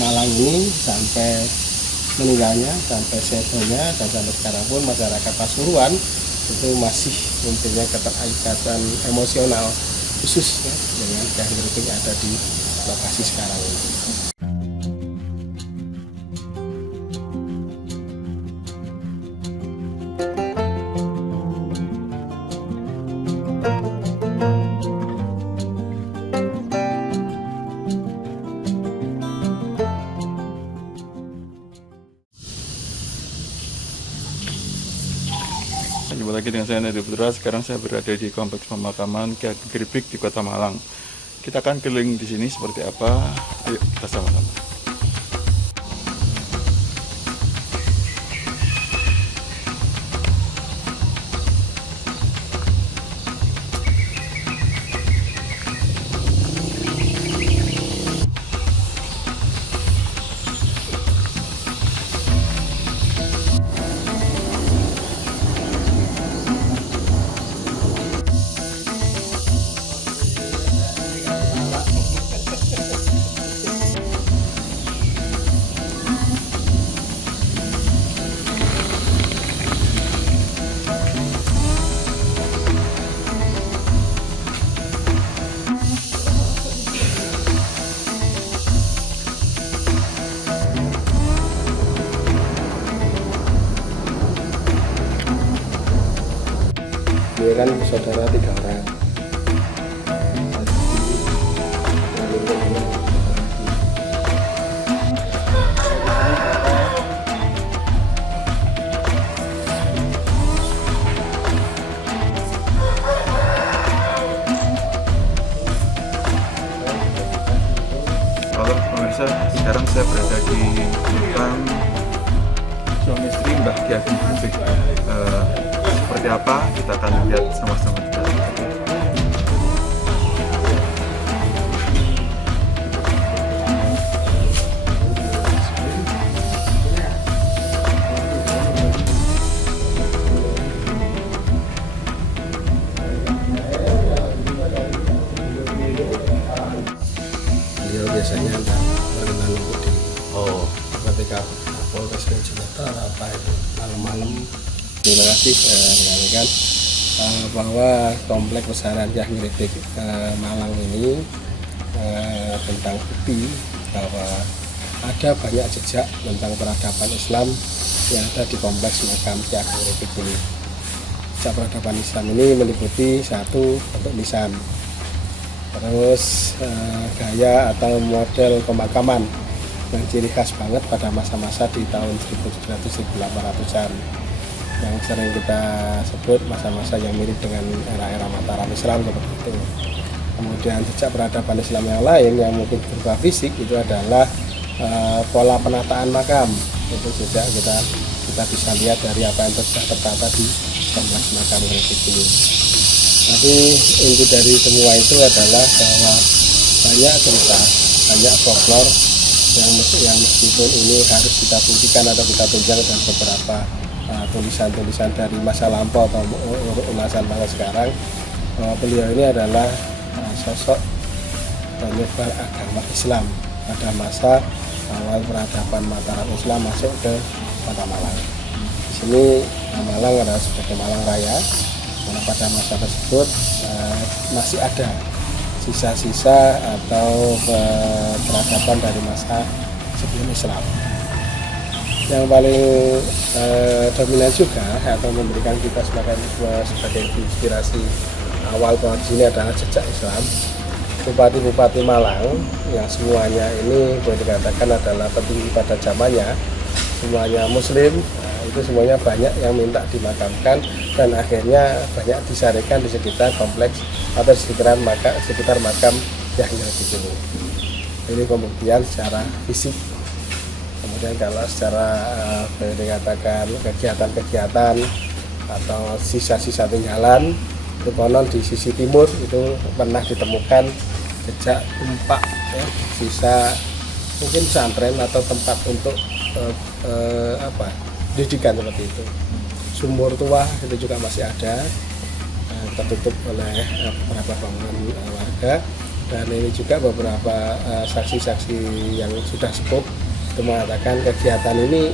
Malang ini sampai meninggalnya, sampai sedonya, dan sampai sekarang pun masyarakat Pasuruan itu masih mempunyai keterikatan emosional khusus ya, dengan jangkrik yang ada di lokasi sekarang ini. Jumpa lagi dengan saya Nadi Putra. Sekarang saya berada di kompleks pemakaman Ki Ageng Gripik di Kota Malang. Kita akan keliling di sini seperti apa. Ayo kita sama-sama. Dia kan saudara 3 orang. Halo pemirsa, sekarang saya berada di makam suami istri Mbah Ki Ageng Gripik. Seperti apa kita akan lihat sama-sama di dalam. Beliau biasanya berkenan untuk di ketika Polres Jakarta apa itu malam-malam. Terima kasih rekan-rekan bahwa kompleks pesantren Ki Ageng Gripik Malang ini tentang bukti bahwa ada banyak jejak tentang peradaban Islam yang ada di kompleks makam Ki Ageng Gripik ini. Jejak peradaban Islam ini meliputi satu bentuk lisan, terus gaya atau model pemakaman yang ciri khas banget pada masa-masa di tahun 1700-1800-an yang sering kita sebut masa-masa yang mirip dengan era-era Mataram Islam seperti itu. Kemudian jejak peradaban Islam yang lain yang mungkin berupa fisik itu adalah pola penataan makam. Itu juga kita bisa lihat dari apa yang sudah tertata di kompleks makam Gripik ini. Tapi inti dari semua itu adalah bahwa banyak cerita, banyak folklore yang meskipun ini harus kita buktikan atau kita tunjang dan beberapa tulisan-tulisan dari masa lampau atau ulasan masa sekarang, bahwa beliau ini adalah sosok penyebar agama Islam pada masa awal peradaban Mataram Islam masuk ke Kota Malang. Di sini Malang adalah sebagai Malang Raya, karena pada masa tersebut masih ada sisa-sisa atau peradaban dari masa sebelum Islam. Yang paling dominan juga atau memberikan kita sebagai inspirasi awal banget di sini adalah jejak Islam. Bupati-bupati Malang yang semuanya ini boleh dikatakan adalah petinggi pada zamannya, semuanya Muslim. Itu semuanya banyak yang minta dimakamkan dan akhirnya banyak disarekan di sekitar kompleks atau sekitar makam yang ada di sini. Ini pembuktian secara fisik. Kemudian kalau secara boleh dikatakan kegiatan-kegiatan atau sisa-sisa tinggalan, itu konon di sisi timur itu pernah ditemukan jejak tumpak ya, sisa mungkin pesantren atau tempat untuk didikan seperti itu. Sumur tua itu juga masih ada. tertutup oleh beberapa bangunan warga, dan ini juga beberapa saksi-saksi yang sudah sepuh itu mengatakan kegiatan ini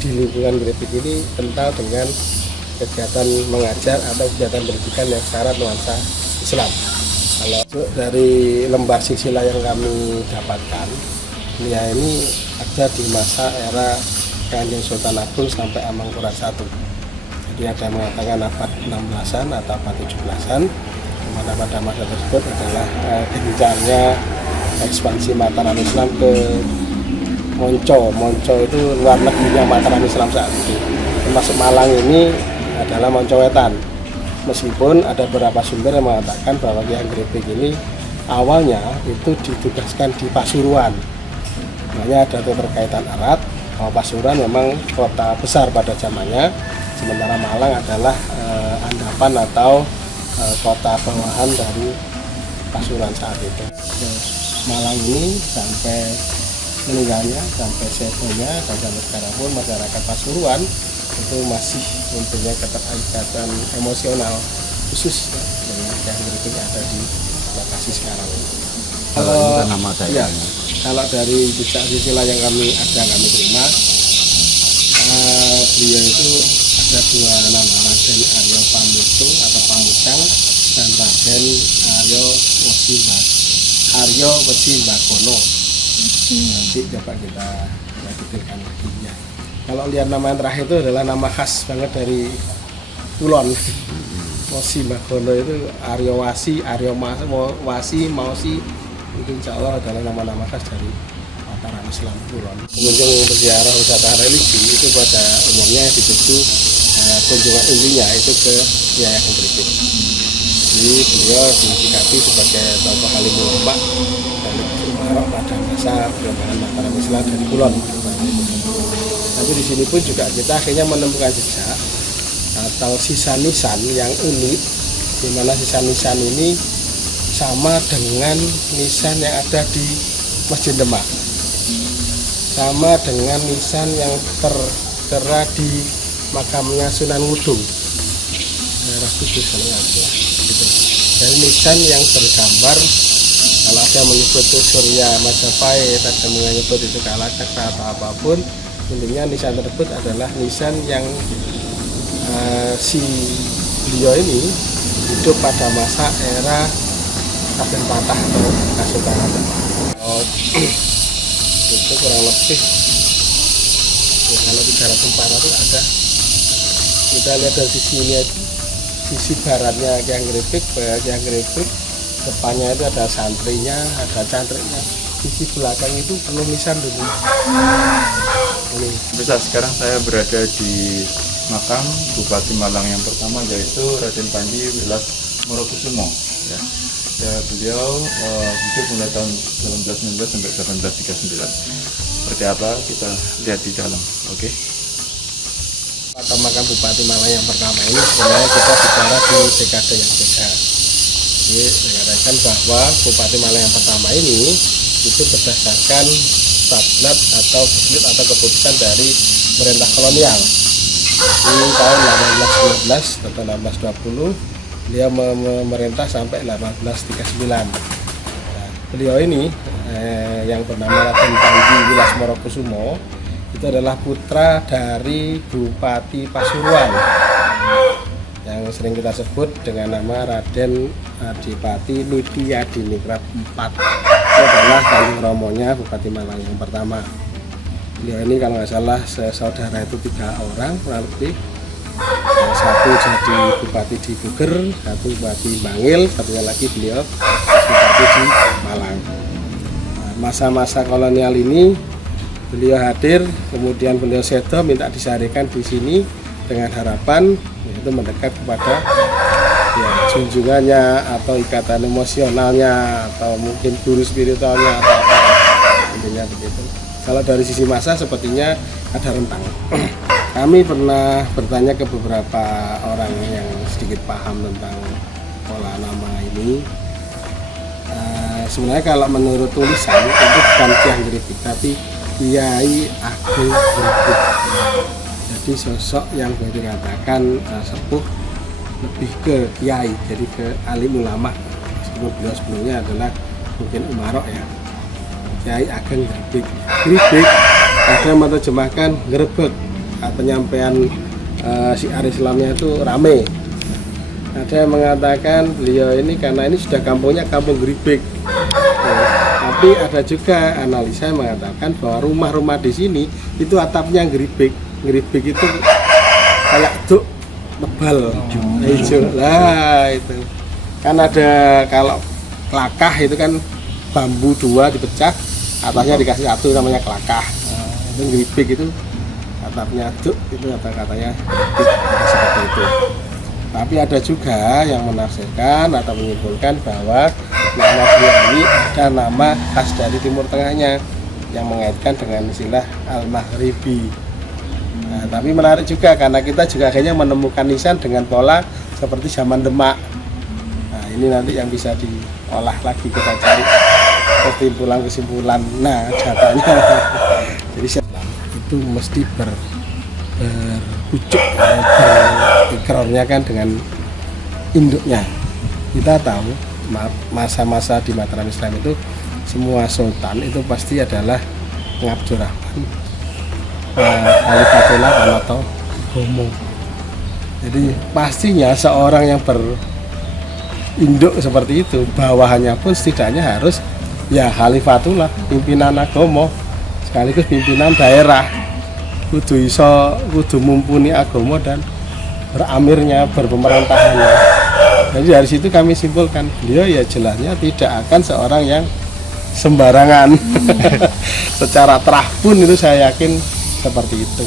di lingkungan Grebek ini kental dengan kegiatan mengajar atau kegiatan pendidikan yang syarat nuansa Islam. Kalau dari lembar silsilah yang kami dapatkan, ya ini ada di masa era Kanjeng Sultan Agung sampai Amangkurat I. Jadi ada yang mengatakan abad 16-an atau abad 17-an, dimana pada masa tersebut adalah gencarnya ekspansi Mataram Islam ke Monco. Monco itu luar negerinya Mataram Islam saat itu. Termasuk Malang ini adalah Monco Wetan. Meskipun ada beberapa sumber yang mengatakan bahwa Hyang Grebek ini awalnya itu ditugaskan di Pasuruan. Makanya ada keterkaitan erat bahwa Pasuruan memang kota besar pada zamannya, sementara Malang adalah anggapan atau kota bawahan dari Pasuruan saat itu. Malang ini sampai meninggalnya, sampai sedonya, dan sampai sekarang pun masyarakat Pasuruan itu masih mempunyai keterikatan emosional khusus ya, dengan Hyang Grebek yang ada di lokasi sekarang ini. Kalau dari jejak silsilah yang kami terima, beliau itu ada dua nama, Raden Aryo Pamutu atau Pamucang dan Raden Aryo Wesi Bagono. Nanti coba kita detailkan lagi ya. Kalau lihat nama yang terakhir itu adalah nama khas banget dari Kulon. Wesi Bagono itu Aryo Wasi, Wasi, Mausi, itu insya Allah adalah nama-nama khas dari Mataram Islam Kulon. Pengunjung berziarah wisata religi itu pada umumnya dituju kunjungan intinya itu ke Hyang Grebek. Jadi beliau disikapi sebagai tokoh alim ulama dan Marok pada masa perkembangan Mataram Islam dari Kulon. Tapi di sini pun juga kita akhirnya menemukan jejak atau sisa nisan yang unik, di mana sisa nisan ini sama dengan nisan yang ada di Masjid Demak, sama dengan nisan yang tertera di makamnya Sunan Ngudung, daerah Kudus kalau nggak salah. Gitu. Dari nisan yang tergambar, kalau ada menyebut itu Surya Majapahit, ada menyebut itu Kalacakra atau apapun, intinya nisan tersebut adalah nisan yang si beliau ini hidup pada masa era Raden Patah atau Kesultanan Demak. Itu kurang lebih ya, kalau 300-400 ada. Kita lihat dari sisi ini aja, sisi baratnya Hyang Grebek, depannya itu ada santrinya, ada cantriknya. Sisi belakang itu penuh nisan dulu. Ini. Bisa sekarang saya berada di makam Bupati Malang yang pertama, yaitu Raden Panji Wilas Morokusumo. Ya. Beliau hidup mulai tahun 1819 sampai 1839. Seperti apa kita lihat di dalam, oke? Pada makam Bupati Malang yang pertama ini sebenarnya kita bicara di dekade yang beda. Jadi mengatakan bahwa Bupati Malang yang pertama ini itu berdasarkan sablat atau keputusan dari pemerintah kolonial. Di tahun 1819 atau 1820 beliau memerintah sampai 1839. Nah, beliau ini yang bernama Raden Panji Wilas Morokusumo itu adalah putra dari Bupati Pasuruan yang sering kita sebut dengan nama Raden Adipati Nudiadiningrat IV. Itu adalah kandung romonya Bupati Malang yang pertama. Beliau ini kalau nggak salah saudara itu 3 orang kurang lebih. Satu jadi bupati di Buger, satu bupati Bangil, satunya lagi beliau bupati di Malang. Masa-masa kolonial ini beliau hadir, kemudian beliau sedo minta disyarikan di sini dengan harapan yaitu mendekat kepada ya, junjungannya atau ikatan emosionalnya atau mungkin guru spiritualnya atau apa, intinya begitu. Kalau dari sisi masa sepertinya ada rentang. Kami pernah bertanya ke beberapa orang yang sedikit paham tentang pola nama ini. Sebenarnya kalau menurut tulisan itu bukan Hyang Grebek, tapi Kyai Ageng Grebek. Jadi sosok yang boleh dikatakan sepuh lebih ke kiai, jadi ke alim ulama. Meskipun beliau sebelumnya adalah mungkin umarok ya, Kiai Ageng Gribek. Gribek ada menerjemahkan ngerebek, penyampaian syiar Islamnya itu rame. Ada yang mengatakan beliau ini karena ini sudah kampungnya kampung Gribek. Tapi ada juga analisa yang mengatakan bahwa rumah-rumah di sini itu atapnya Gribek. Gribek itu kayak duk tebal hijau lah itu. Kan ada kalau kelakah itu kan bambu dua dipecah, atasnya dikasih satu namanya kelakah. Itu Gribek itu atapnya duk itu kata-katanya seperti itu. Tapi ada juga yang menafsirkan atau menyimpulkan bahwa nama beliau ini ada nama khas dari Timur Tengahnya yang mengaitkan dengan istilah Al-Maghribi. Nah, tapi menarik juga karena kita juga akhirnya menemukan nisan dengan pola seperti zaman Demak. Nah, ini nanti yang bisa diolah lagi, kita cari kesimpulan-kesimpulan. Nah, datanya jadi itu mesti berpucuk ikrarnya kan dengan induknya. Kita tahu masa-masa di Mataram Islam itu semua sultan itu pasti adalah Ngabdurrahman Khalifatullah atau Gomo. Jadi pastinya seorang yang berinduk seperti itu, bawahannya pun setidaknya harus ya Khalifatullah, pimpinan agama sekaligus pimpinan daerah. Kudu mumpuni agama dan beramirnya, berpemerintahannya. Jadi dari situ kami simpulkan beliau ya jelasnya tidak akan seorang yang sembarangan. Secara terah pun itu saya yakin seperti itu.